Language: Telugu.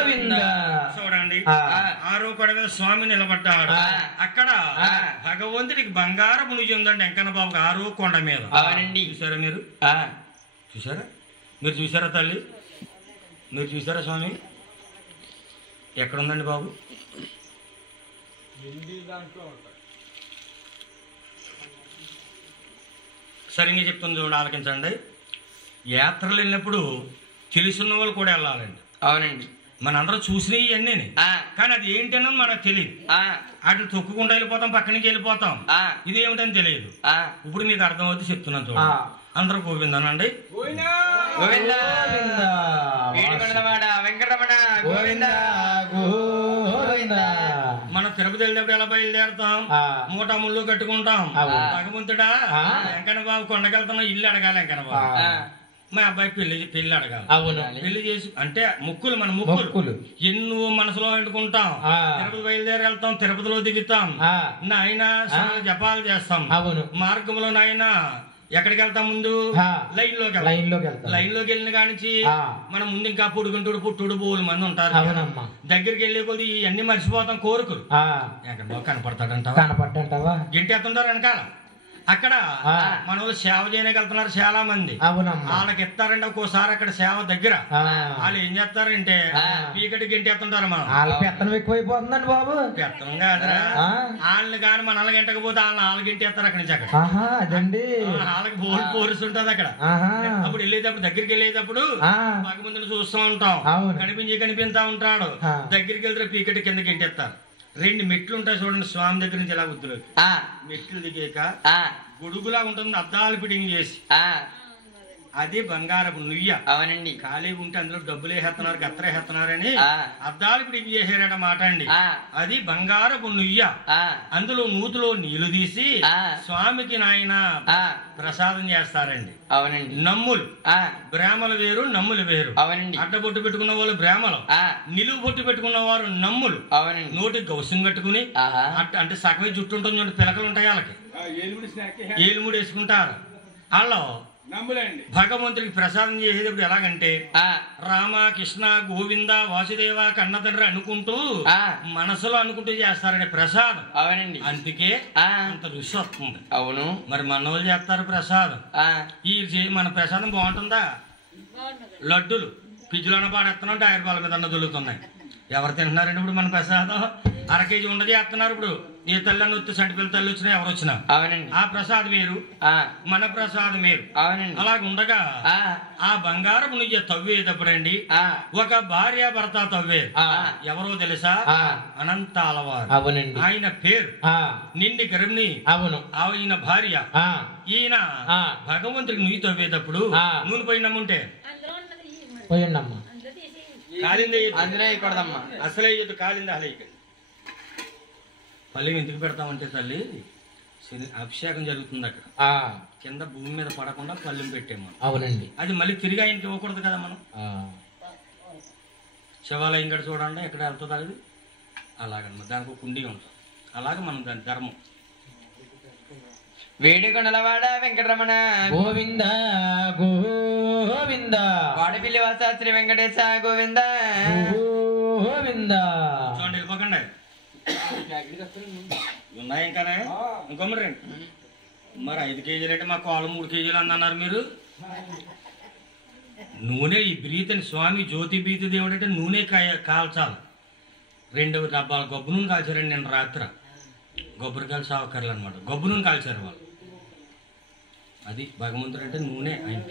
చూడండి ఆరోపణ మీద స్వామి నిలబడ్డాడు. అక్కడ భగవంతుడికి బంగారపు నుయ్యి ఉందండి వెంకన్న బాబుకి ఆరో కొండ మీద. చూసారా మీరు? చూసారా మీరు? చూసారా తల్లి? మీరు చూసారా స్వామి? ఎక్కడుందండి బాబు? సరిగ్గా చెప్తుంది చూడండి, ఆలకించండి. యాత్రలు వెళ్ళినప్పుడు తెలుసున్న వాళ్ళు కూడా వెళ్ళాలండి. అవునండి. మనందరూ చూసినవి అన్నీ, కానీ అది ఏంటనో మనకు తెలియదు. అటు తొక్కుకుండా వెళ్ళిపోతాం, పక్క నుంచి వెళ్ళిపోతాం, ఇది ఏమిటని తెలియదు. ఇప్పుడు మీకు అర్థం అవుతుంది, చెప్తున్నాను చూడండి. అందరూ గోవిందనండి. మనం తిరుపతి వెళ్ళేటప్పుడు ఎలా బయలుదేరుతాం? మూట ముళ్ళు కట్టుకుంటాం. భగవంతుడా వెంకన్న బాబు కొండకెళ్తున్నాం, ఇల్లు అడగాలి వెంకన్న బాబు. మా అబ్బాయి పెళ్లి అడగాలి. పెళ్లి చేసి అంటే ముక్కులు, మన ముక్కులు ఎన్నో మనసులో వండుకుంటాం. తిరుపతి బయలుదేరి వెళ్తాం, తిరుపతిలో దిగుతాం, నాయన జపాలు చేస్తాం. మార్గంలో నాయన ఎక్కడికి వెళ్తాం? ముందు లైన్ లోకి వెళ్ళిన కానించి మనం ముందు ఇంకా పుడుకుంటుడు పుట్టుడు బోలు మంది ఉంటారు. దగ్గరికి వెళ్ళే కొద్ది ఇవన్నీ మర్చిపోతాం. కోరికలు కనపడతాడంటావా? గింటేస్తుంటారు వెనకాల. అక్కడ మన వాళ్ళు సేవ చేయడానికి వెళ్తున్నారు చాలా మంది. వాళ్ళకి ఇస్తారంటే ఒక్కోసారి అక్కడ సేవ దగ్గర వాళ్ళు ఏం చేస్తారంటే పీకటి గెంటేస్తుంటారు. మనం పెత్తనం ఎక్కువైపోతుందండి బాబు. పెత్తనం కాదురా, వాళ్ళని కానీ మన గంటకపోతే వాళ్ళని వాళ్ళు గెంటేస్తారు అక్కడి నుంచి. అక్కడ అదండి వాళ్ళకి పోలీసు ఉంటుంది అక్కడ. అప్పుడు వెళ్ళేటప్పుడు దగ్గరికి వెళ్ళేటప్పుడు భగవంతుని చూస్తూ ఉంటాం, కనిపిస్తా ఉంటాడు. దగ్గరికి వెళ్తే పీకటి కింద గెంటేస్తారు. 2 మెట్లు ఉంటాయి చూడండి స్వామి దగ్గర నుంచి. ఎలా గుర్తులేదు, మెట్లు దిగాక గొడుగులా ఉంటుంది, అద్దాలు ఫిట్టింగ్ చేసి. అది బంగారపు నుయ్య. అవునండి. ఖాళీగా ఉంటే అందులో డబ్బులు వేసేస్తున్నారు, గత్తరేస్తున్నారని అద్దాలు ఫిట్టింగ్ చేసారన్నమాట అండి. అది బంగారపు నుయ్య. అందులో నూతులో నీళ్లు తీసి స్వామికి నాయన ప్రసాదం చేస్తారండి. అవునండి. నమ్ములు బ్రాహ్మలు వేరు, నమ్ములు వేరు. అవునండి. అడ్డబొట్టు పెట్టుకున్న వాళ్ళు బ్రాహ్మలు, నిలువు బొట్టు పెట్టుకున్న వారు నమ్ములు. అవునండి. నోటికి గౌసం కట్టుకుని అంటే సగమే జుట్టు ఉంటుంది, పిలకలు ఉంటాయి వాళ్ళకి, ఏలుముడి వేసుకుంటారు. వాళ్ళు భగవంతుడికి ప్రసాదం చేసేటప్పుడు ఎలాగంటే రామ కృష్ణ గోవింద వాసుదేవ కన్న తండ్రి అనుకుంటూ మనసులో అనుకుంటూ చేస్తారని ప్రసాదం. అవునండి. అందుకే అంత రుచి వస్తుంది. అవును. మరి మన వాళ్ళు చేస్తారు ప్రసాదం. మన ప్రసాదం బాగుంటుందా? లడ్డులు పిజ్జులోనే పాడేస్తున్నాం, టైర్ బాల మీద దొరుకుతున్నాయి. ఎవరు తింటున్నారండి ఇప్పుడు మన ప్రసాదం? అర కేజీ ఉండదు చేస్తున్నారు. ఇప్పుడు ఏ తల్లని వచ్చి సంటిపిల్ల తల్లి వచ్చినా ఎవరు వచ్చినా ఆ ప్రసాదం వేరు, మన ప్రసాదం వేరు. అలాగ ఉండగా ఆ బంగారం నుంచి తవ్వేటప్పుడండి ఒక భార్య భర్త తవ్వేరు. ఎవరో తెలుసా? అనంతాలవారు. ఆయన పేరు నిండి గర్భిణి. ఆయన భార్య. ఈయన భగవంతుడికి నుయ్యి తవ్వేటప్పుడు నూనె పోయినమ్ముంటే పోయండమ్మా, కాలింది అందులో ఇక్కడమ్మా, అసలే కాలింది. అలా ఇక్కడ పల్లెం ఎందుకు పెడతామంటే తల్లి అభిషేకం జరుగుతుంది అక్కడ, కింద భూమి మీద పడకుండా పల్లెం పెట్టాము. అవునండి. అది మళ్ళీ తిరిగి ఆయనకి ఇవ్వకూడదు కదా మనం. శివాలయం ఇక్కడ చూడండి ఎక్కడ వెళ్తుంది అది. అలాగనమాట దానికి ఒక కుండీ ఉంటుంది. అలాగే మనం దాని ధర్మం. వేడికొండలవాడ వెంకటరమణ గోవింద గోవింద, వాడపిల్లి వాస శ్రీ వెంకటేశ గోవింద గోవింద. చూడండి వెళ్ళిపోకండి, ఉన్నాయి ఇంకానే ఇంకొమ్మరి. మరి 5 కేజీలు అంటే మా కోళ్ళు 3 కేజీలు అన్నారు మీరు. నూనె ఈ బ్రీతిని స్వామి జ్యోతి బ్రీతి దేవుడు అంటే నూనె కాల్చాలి. 2 డబ్బాల గొబ్బు నూనె కాల్చారండి నిన్న రాత్రి. కొబ్బరికాయలు సావకర్లు అనమాట, గొబ్బు నూనె కాల్చారు వాళ్ళు. అది భగవంతుడు అంటే నూనె ఆయన.